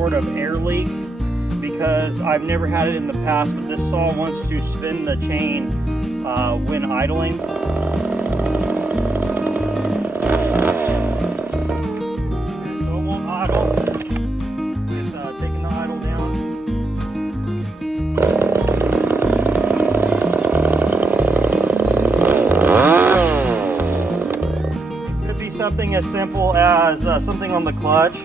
sort of air leak because I've never had it in the past, but this saw wants to spin the chain when idling. So it won't idle. Just taking the idle down. It could be something as simple as something on the clutch.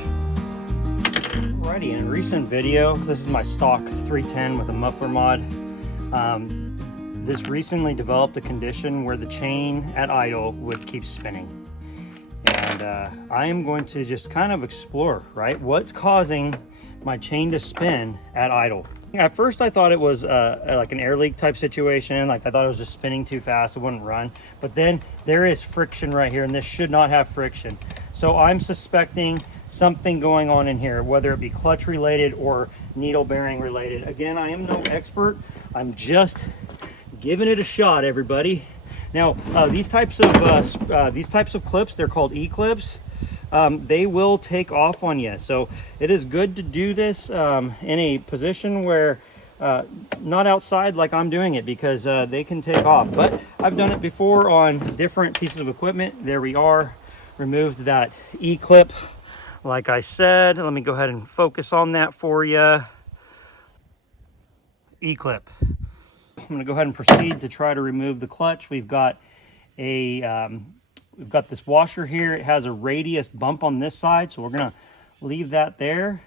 Alrighty, in a recent video, this is my stock 310 with a muffler mod. This recently developed a condition where the chain at idle would keep spinning. And I am going to just kind of explore, right? What's causing my chain to spin at idle? At first I thought it was like an air leak type situation. Like I thought it was just spinning too fast, it wouldn't run. But then there is friction right here, and this should not have friction. So I'm suspecting something going on in here, whether it be clutch related or needle bearing related. Again, I am no expert. I'm just giving it a shot, everybody. Now, these types of clips, they're called E-clips. They will take off on you. So it is good to do this in a position where not outside like I'm doing it, because they can take off. But I've done it before on different pieces of equipment. There we are. Removed that E-clip. Like I said, let me go ahead and focus on that for you. E-clip. I'm going to go ahead and proceed to try to remove the clutch. We've got this washer here. It has a radius bump on this side, so we're going to leave that there.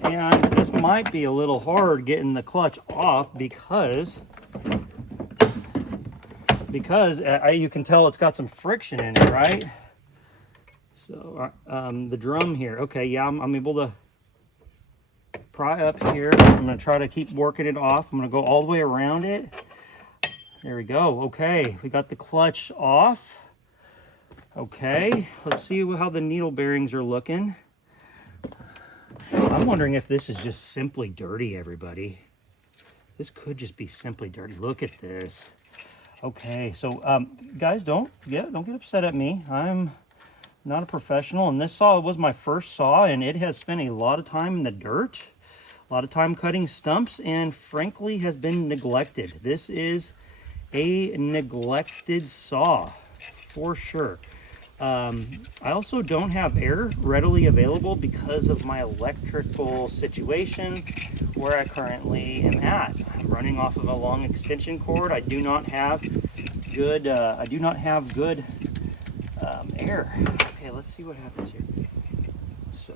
And this might be a little hard getting the clutch off because you can tell it's got some friction in it, right? So the drum here, okay, yeah, I'm able to pry up here. I'm going to try to keep working it off. I'm going to go all the way around it. There we go. Okay, we got the clutch off. Okay, let's see how the needle bearings are looking. I'm wondering if this is just simply dirty, everybody. This could just be simply dirty. Look at this. Okay, so guys, don't get upset at me. I'm not a professional, and this saw was my first saw, and it has spent a lot of time in the dirt, a lot of time cutting stumps, and frankly has been neglected. This is a neglected saw for sure. I also don't have air readily available because of my electrical situation where I currently am at. I'm running off of a long extension cord. I do not have good air. Okay, let's see what happens here. So,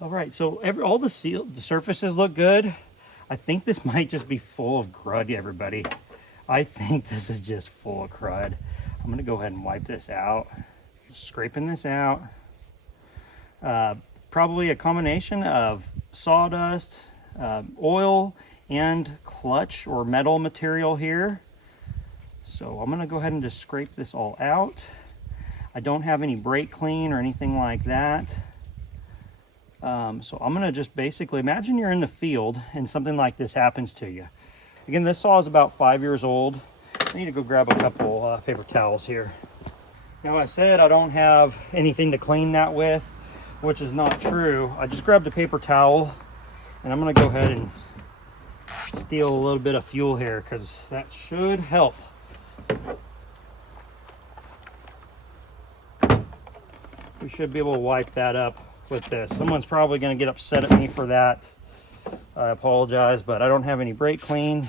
all right, so all the surfaces look good. I think this might just be full of crud, everybody. I think this is just full of crud. I'm gonna go ahead and wipe this out. Scraping this out. Probably a combination of sawdust, oil, and clutch or metal material here. So I'm gonna go ahead and just scrape this all out. I don't have any brake clean or anything like that. So I'm gonna just basically, imagine you're in the field and something like this happens to you. Again, this saw is about 5 years old. I need to go grab a couple paper towels here. Now I said I don't have anything to clean that with, which is not true. I just grabbed a paper towel, and I'm gonna go ahead and steal a little bit of fuel here because that should help. We should be able to wipe that up with this. Someone's probably going to get upset at me for that. I apologize, but I don't have any brake clean.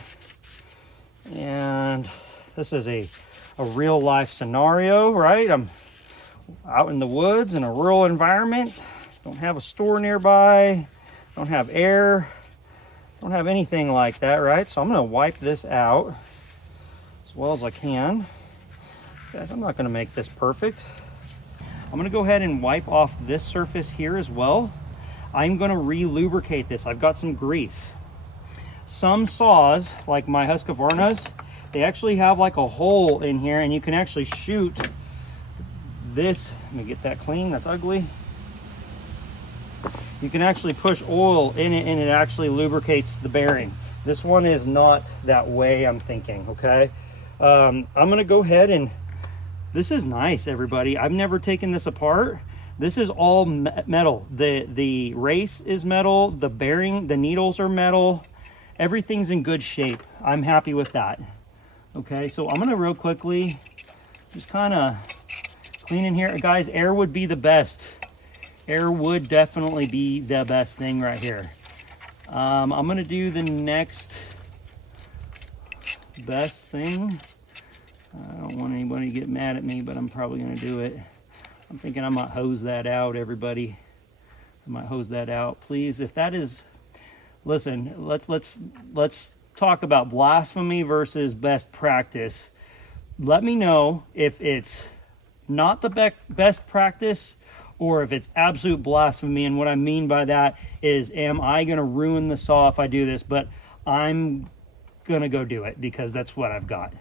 And this is a real life scenario, right? I'm out in the woods in a rural environment. Don't have a store nearby. Don't have air. Don't have anything like that, right? So I'm going to wipe this out as well as I can. Guys, I'm not going to make this perfect. I'm going to go ahead and wipe off this surface here as well. I'm going to re-lubricate this. I've got some grease. Some saws, like my Husqvarnas, they actually have like a hole in here, and you can actually shoot this. Let me get that clean. That's ugly. You can actually push oil in it, and it actually lubricates the bearing. This one is not that way, I'm thinking, okay? I'm going to go ahead and this is nice, everybody. I've never taken this apart. This is all metal. The race is metal, the bearing, the needles are metal. Everything's in good shape. I'm happy with that. Okay, so I'm gonna real quickly just kind of clean in here. Guys, air would be the best. Air would definitely be the best thing right here. I'm gonna do the next best thing. I don't want anybody to get mad at me, but I'm probably gonna do it. I'm thinking I might hose that out, everybody. I might hose that out. Please, if that is, listen, let's talk about blasphemy versus best practice. Let me know if it's not the best practice or if it's absolute blasphemy. And what I mean by that is, am I gonna ruin the saw if I do this? But I'm gonna go do it because that's what I've got.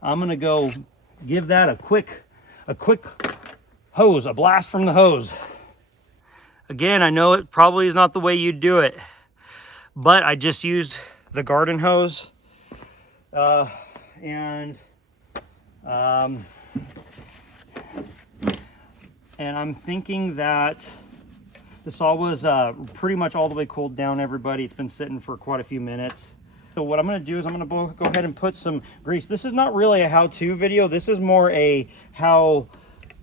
I'm gonna go give that a quick hose, a blast from the hose. Again, I know it probably is not the way you do it, but I just used the garden hose, and I'm thinking that the saw was pretty much all the way cooled down, everybody. It's been sitting for quite a few minutes. So what I'm gonna do is I'm gonna go ahead and put some grease. This is not really a how-to video. This is more a how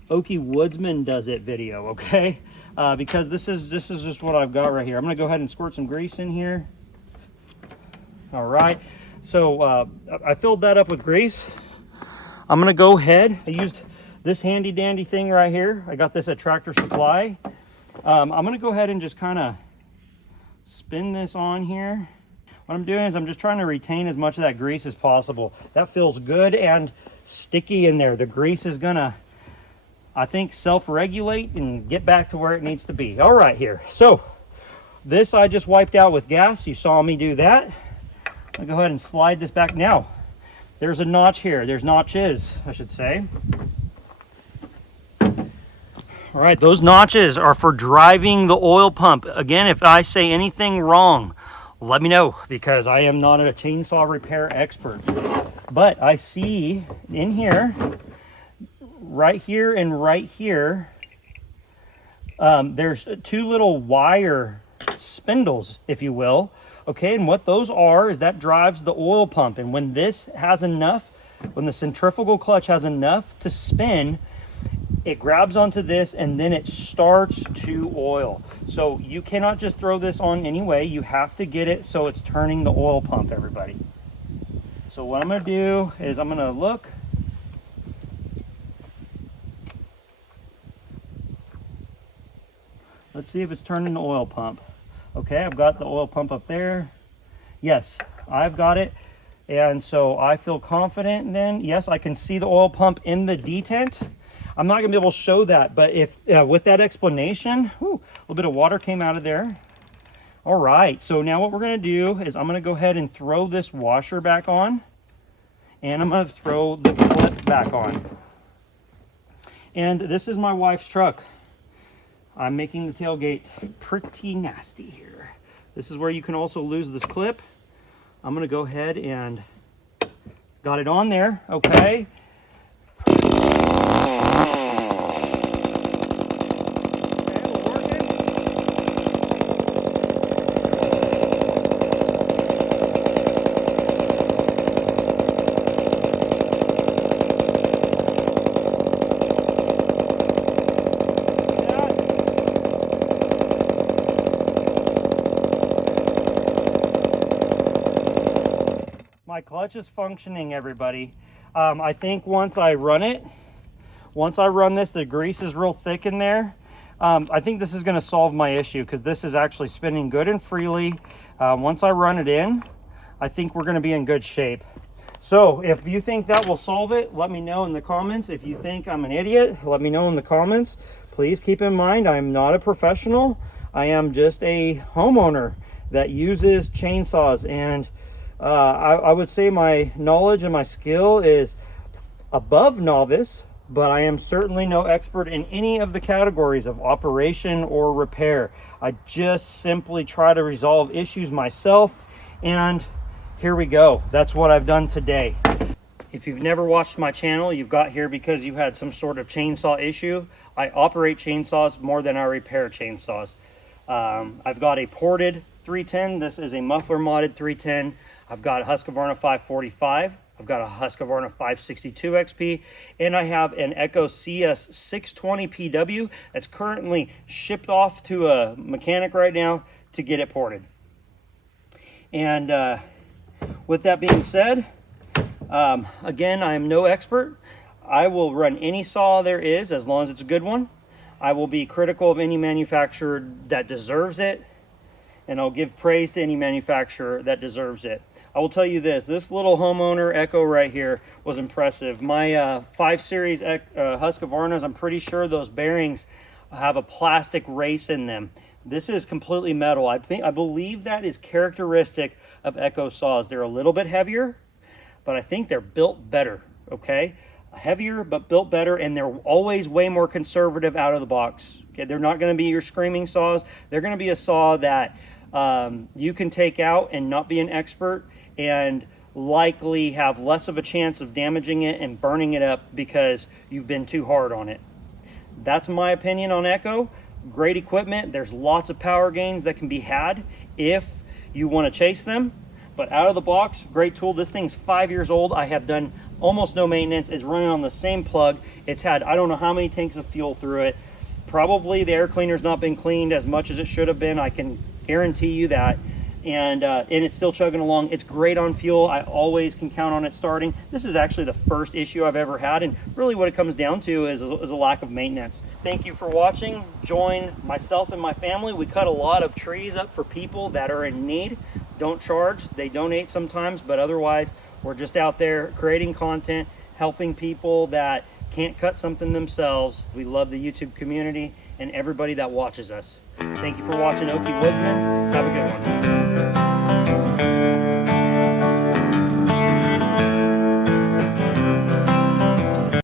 Okie Woodsman does it video, okay? Because this is just what I've got right here. I'm gonna go ahead and squirt some grease in here. All right, so I filled that up with grease. I'm gonna go ahead, I used this handy dandy thing right here. I got this at Tractor Supply. I'm gonna go ahead and just kind of spin this on here. What I'm doing is I'm just trying to retain as much of that grease as possible. That feels good and sticky in there. The grease is gonna, I think, self-regulate and get back to where it needs to be. All right, here. So this I just wiped out with gas. You saw me do that. I'll go ahead and slide this back. Now, there's a notch here. There's notches, I should say. All right, those notches are for driving the oil pump. Again, if I say anything wrong, let me know, because I am not a chainsaw repair expert. But I see in here, right here and right here, there's two little wire spindles, if you will. Okay, and what those are is that drives the oil pump. And when this has enough, when the centrifugal clutch has enough to spin, it grabs onto this and then it starts to oil. So you cannot just throw this on anyway. You have to get it so it's turning the oil pump, everybody. So what I'm gonna do is I'm gonna look. Let's see if it's turning the oil pump. Okay, I've got the oil pump up there. Yes, I've got it. And so I feel confident then. Yes, I can see the oil pump in the detent. I'm not gonna be able to show that, but if with that explanation, a little bit of water came out of there. All right, so now what we're gonna do is I'm gonna go ahead and throw this washer back on, and I'm gonna throw the clip back on. And this is my wife's truck. I'm making the tailgate pretty nasty here. This is where you can also lose this clip. I'm gonna go ahead and got it on there, okay? My clutch is functioning, everybody. I think once I run this, the grease is real thick in there. I think this is going to solve my issue because this is actually spinning good and freely. Once I run it in, I think we're going to be in good shape. So if you think that will solve it, let me know in the comments. If you think I'm an idiot, let me know in the comments. Please keep in mind, I'm not a professional. I am just a homeowner that uses chainsaws, and I would say my knowledge and my skill is above novice, but I am certainly no expert in any of the categories of operation or repair. I just simply try to resolve issues myself, and here we go. That's what I've done today. If you've never watched my channel, you've got here because you had some sort of chainsaw issue. I operate chainsaws more than I repair chainsaws. I've got a ported 310. This is a muffler modded 310. I've got a Husqvarna 545. I've got a Husqvarna 562 XP, and I have an Echo CS 620 PW that's currently shipped off to a mechanic right now to get it ported. And with that being said, again, I am no expert. I will run any saw there is as long as it's a good one. I will be critical of any manufacturer that deserves it, and I'll give praise to any manufacturer that deserves it. I will tell you this little homeowner Echo right here was impressive. My 5 Series Husqvarnas, I'm pretty sure those bearings have a plastic race in them. This is completely metal. I believe that is characteristic of Echo saws. They're a little bit heavier, but I think they're built better, okay? Heavier, but built better, and they're always way more conservative out of the box. Okay, they're not gonna be your screaming saws. They're gonna be a saw that you can take out and not be an expert and likely have less of a chance of damaging it and burning it up because you've been too hard on it. That's my opinion on Echo. Great equipment. There's lots of power gains that can be had if you want to chase them, but out of the box, great tool. This thing's 5 years old. I have done almost no maintenance. It's running on the same plug. It's had I don't know how many tanks of fuel through it. Probably the air cleaner's not been cleaned as much as it should have been. I can guarantee you that. And it's still chugging along. It's great on fuel. I always can count on it starting. This is actually the first issue I've ever had, and really what it comes down to is a lack of maintenance. Thank you for watching. Join myself and my family. We cut a lot of trees up for people that are in need. Don't charge. They donate sometimes, but otherwise we're just out there creating content, helping people that can't cut something themselves. We love the YouTube community and everybody that watches us. Thank you for watching Okie Woodsman. Have a good one.